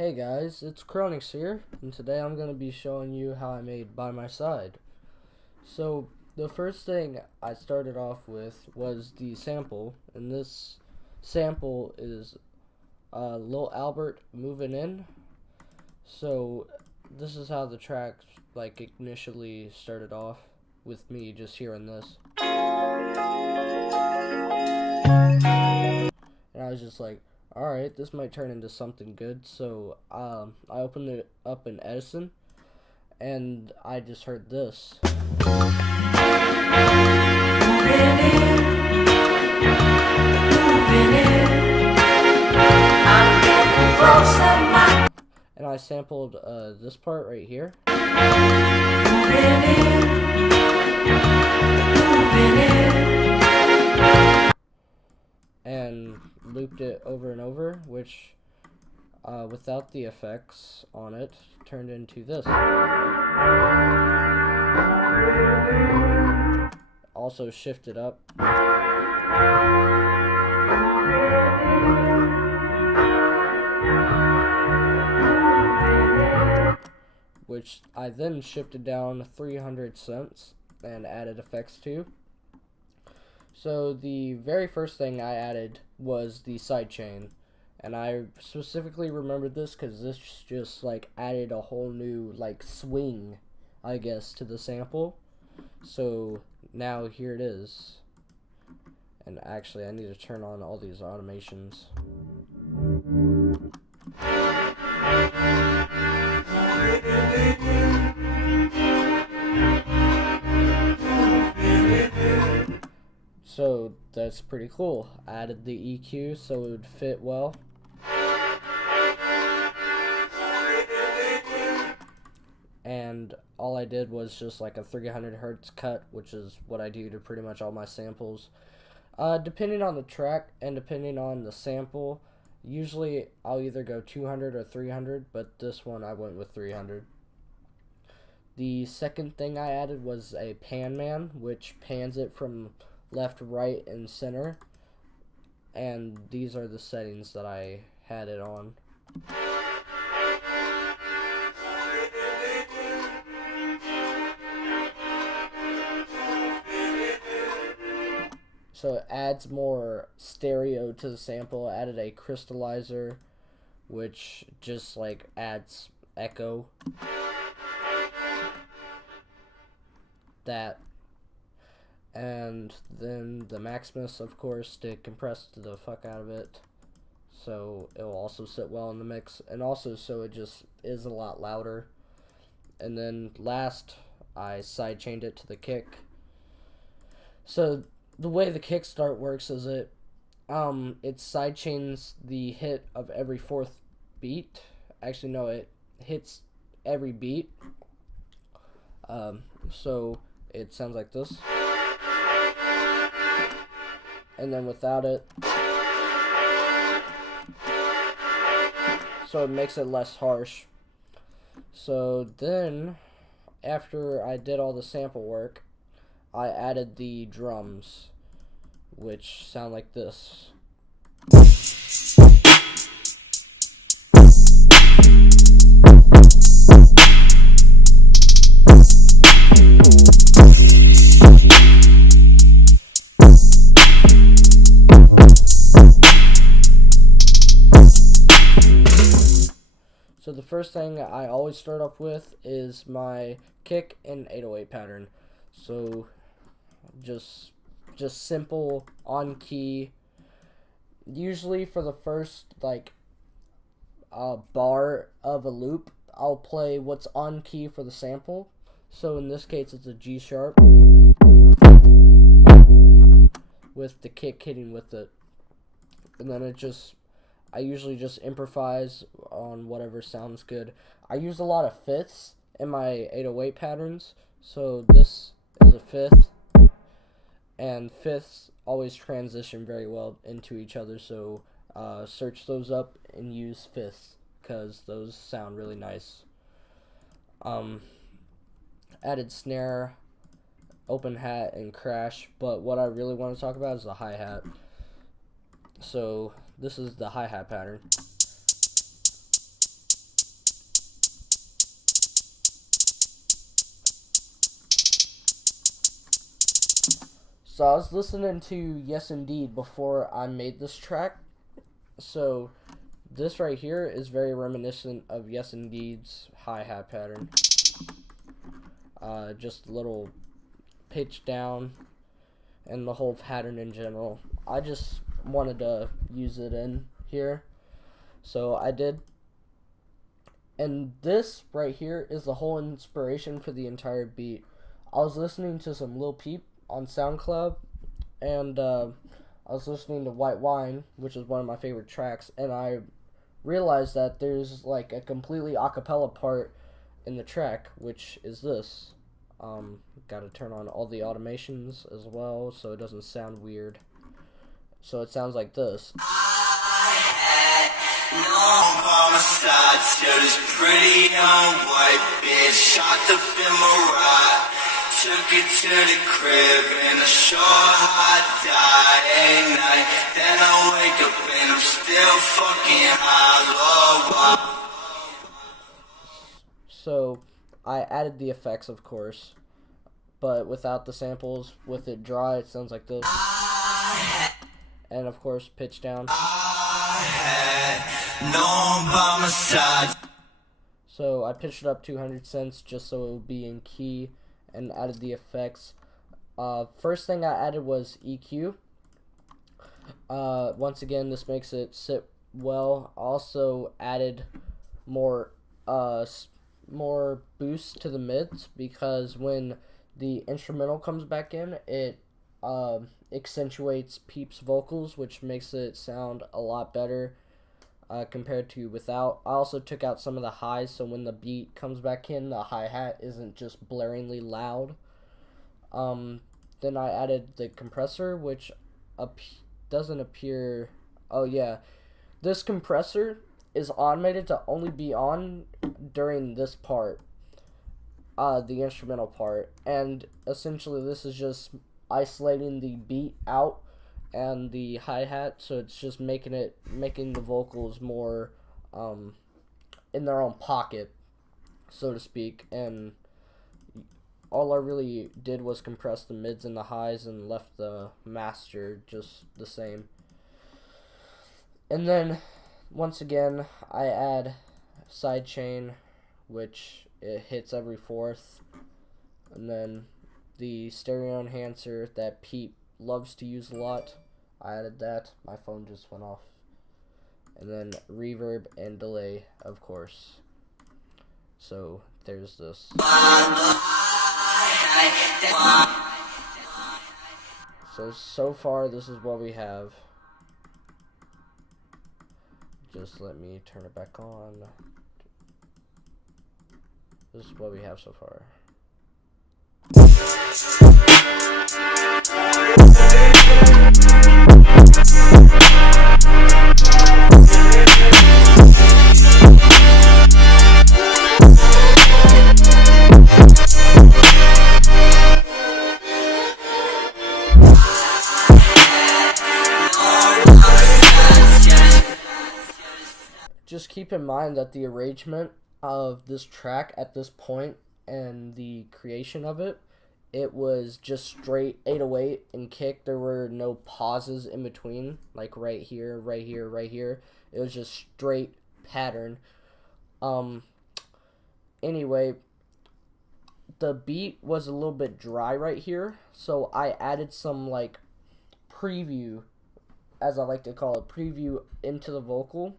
Hey guys, it's Chronix here, and today I'm going to be showing you how I made By My Side. So, the first thing I started off with was the sample, and this sample is Lil Albert Moving In. So, this is how the track initially started off, with me just hearing this. And I was just like, alright, this might turn into something good. So I opened it up in Edison, and I just heard this. And I sampled this part right here. And looped it over and over, which without the effects on it turned into this. Also shifted up. Which I then shifted down 300 cents and added effects to. So the very first thing I added was the sidechain, and I specifically remembered this because this just added a whole new swing, I guess, to the sample. So now here it is, and actually I need to turn on all these automations. So that's pretty cool. I added the EQ so it would fit well. And all I did was just a 300 hertz cut, which is what I do to pretty much all my samples. Depending on the track and depending on the sample, usually I'll either go 200 or 300, but this one I went with 300. The second thing I added was a pan man, which pans it from left, right, and center, and these are the settings that I had it on. So it adds more stereo to the sample. I added a crystallizer, which just adds echo. That. And then the Maximus, of course, to compress the fuck out of it, so it will also sit well in the mix, and also so it just is a lot louder. And then last, I sidechained it to the kick. So the way the kickstart works is it sidechains the hit of every fourth beat. Actually, no, it hits every beat. So it sounds like this. And then without it, so it makes it less harsh. So then, after I did all the sample work, I added the drums, which sound like this. So the first thing I always start off with is my kick and 808 pattern. So just simple on key. Usually for the first bar of a loop, I'll play what's on key for the sample. So in this case it's a G sharp with the kick hitting with it. And then I usually just improvise on whatever sounds good. I use a lot of fifths in my 808 patterns, so this is a fifth, and fifths always transition very well into each other, so search those up and use fifths, because those sound really nice. Added snare, open hat, and crash, but what I really want to talk about is the hi-hat. So this is the hi-hat pattern. So I was listening to Yes Indeed before I made this track. So this right here is very reminiscent of Yes Indeed's hi-hat pattern. Just a little pitch down and the whole pattern in general. I just wanted to use it in here, so I did. And this right here is the whole inspiration for the entire beat. I was listening to some Lil Peep on SoundCloud, and I was listening to White Wine, which is one of my favorite tracks, and I realized that there's like a completely a cappella part in the track, which is this. Got to turn on all the automations as well so it doesn't sound weird. So it sounds like this. I had no homicide till this pretty young white bitch shot up in my ride. Took it to the crib in a short hot die night. Then I wake up and I'm still fucking high. So I added the effects, of course, but without the samples. With it dry, it sounds like this. And of course, pitch down. So I pitched it up 200 cents just so it would be in key, and added the effects. First thing I added was EQ. Once again, this makes it sit well. Also added more boost to the mids, because when the instrumental comes back in, it accentuates Peep's vocals, which makes it sound a lot better compared to without. I also took out some of the highs, so when the beat comes back in, the hi-hat isn't just blaringly loud. Then I added the compressor, which doesn't appear. Oh yeah, this compressor is automated to only be on during this part, the instrumental part, and essentially this is just isolating the beat out and the hi-hat, so it's just making the vocals more in their own pocket, so to speak, and all I really did was compress the mids and the highs and left the master just the same. And then once again I add sidechain, which it hits every fourth, and then the stereo enhancer that Pete loves to use a lot, I added that. My phone just went off. And then reverb and delay, of course. So there's this. So far this is what we have. Just let me turn it back on. This is what we have so far. Just keep in mind that the arrangement of this track at this point and the creation of it, it was just straight 808 and kick. There were no pauses in between, like right here, right here, right here. It was just straight pattern. Anyway, the beat was a little bit dry right here, so I added some like preview, as I like to call it, preview into the vocal,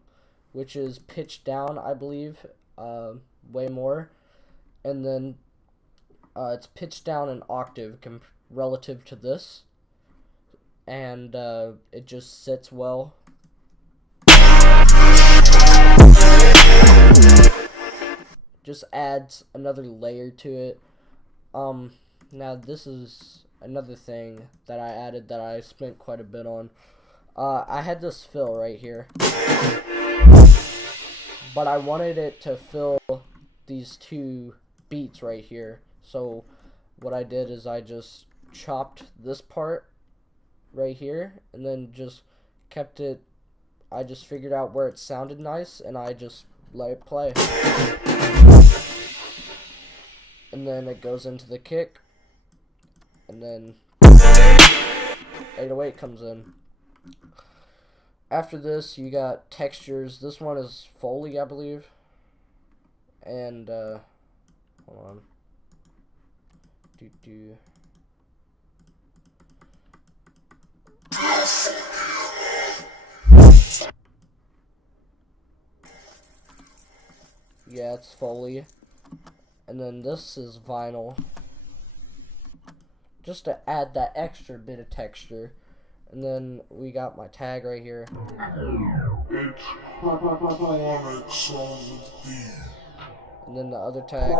which is pitched down, I believe, way more, and then it's pitched down an octave relative to this, and it just sits well. Just adds another layer to it. Now this is another thing that I added that I spent quite a bit on. I had this fill right here, but I wanted it to fill these two beats right here. So what I did is I just chopped this part right here and then just kept it. I just figured out where it sounded nice and I just let it play. And then it goes into the kick, and then 808 comes in. After this, you got textures. This one is Foley, I believe. And, hold on. Yeah, it's Foley. And then this is vinyl. Just to add that extra bit of texture. And then we got my tag right here. And then the other tag.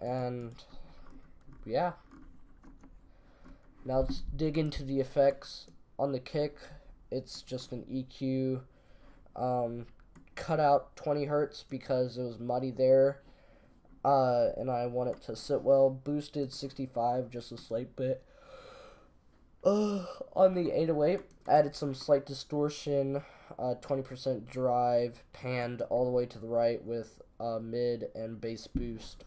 And yeah. Now let's dig into the effects. On the kick, it's just an EQ. Cut out 20 hertz because it was muddy there. And I want it to sit well. Boosted 65, just a slight bit. On the 808, added some slight distortion, 20% drive, panned all the way to the right with mid and bass boost.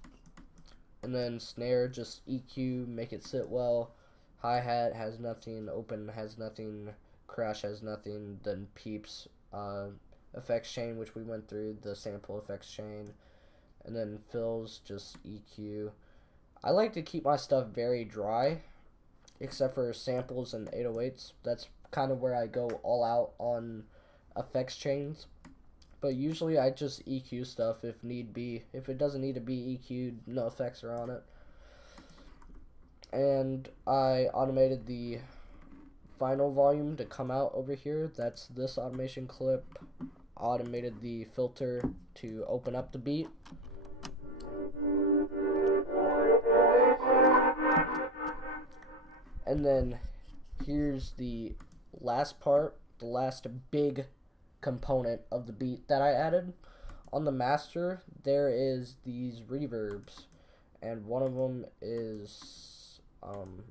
And then snare, just EQ, make it sit well. Hi-hat has nothing, open has nothing, crash has nothing, then peeps, effects chain, which we went through, the sample effects chain. And then fills, just EQ. I like to keep my stuff very dry, except for samples and 808s. That's kind of where I go all out on effects chains. But usually I just EQ stuff if need be. If it doesn't need to be EQ'd, no effects are on it. And I automated the final volume to come out over here. That's this automation clip. Automated the filter to open up the beat. And then here's the last part, the last big component of the beat that I added. On the master, there is these reverbs, and one of them is,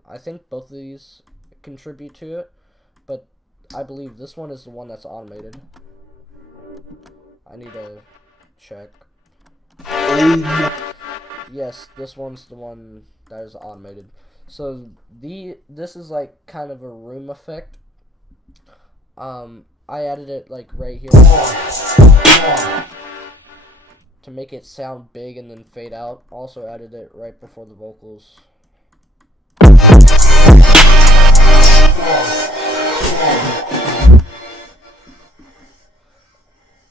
I think both of these contribute to it, but I believe this one is the one that's automated. I need to check. Yes, this one's the one that is automated. So this is like kind of a room effect. I added it like right here to make it sound big and then fade out. Also added it right before the vocals.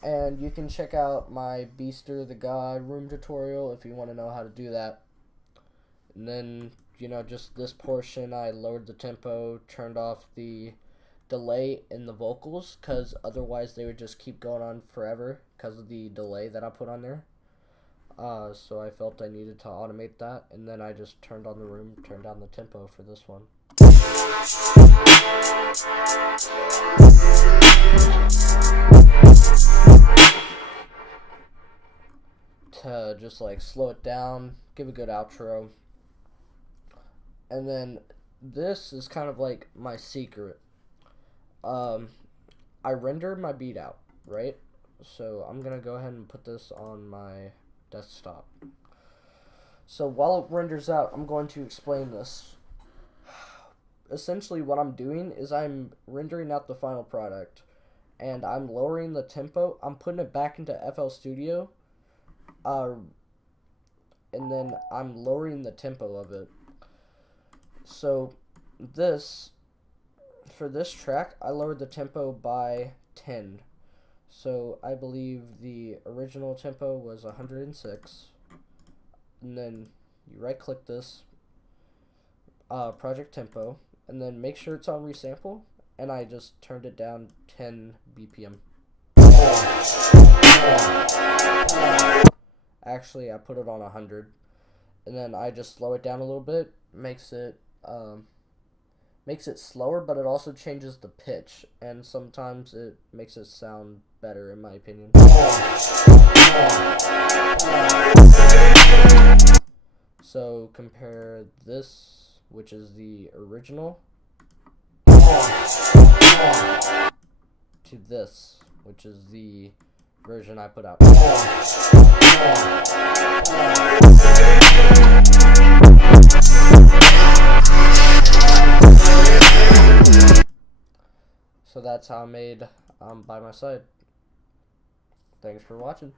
And you can check out my Beaster the God room tutorial if you want to know how to do that. And then, you know, just this portion, I lowered the tempo, turned off the delay in the vocals, because otherwise they would just keep going on forever because of the delay that I put on there. So I felt I needed to automate that, and then I just turned on the room, turned down the tempo for this one. To just like slow it down, give a good outro. And then this is kind of like my secret. I rendered my beat out, right? So I'm gonna go ahead and put this on my desktop. So while it renders out, I'm going to explain this. Essentially what I'm doing is I'm rendering out the final product, and I'm lowering the tempo. I'm putting it back into FL Studio, and then I'm lowering the tempo of it. So for this track, I lowered the tempo by 10. So I believe the original tempo was 106. And then you right click this, project tempo, and then make sure it's on resample, and I just turned it down 10 BPM. Actually, I put it on 100, and then I just slow it down a little bit, makes it slower, but it also changes the pitch, and sometimes it makes it sound better, in my opinion. So compare this, which is the original, to this, which is the version I put out. that's how I made By My Side. Thanks for watching.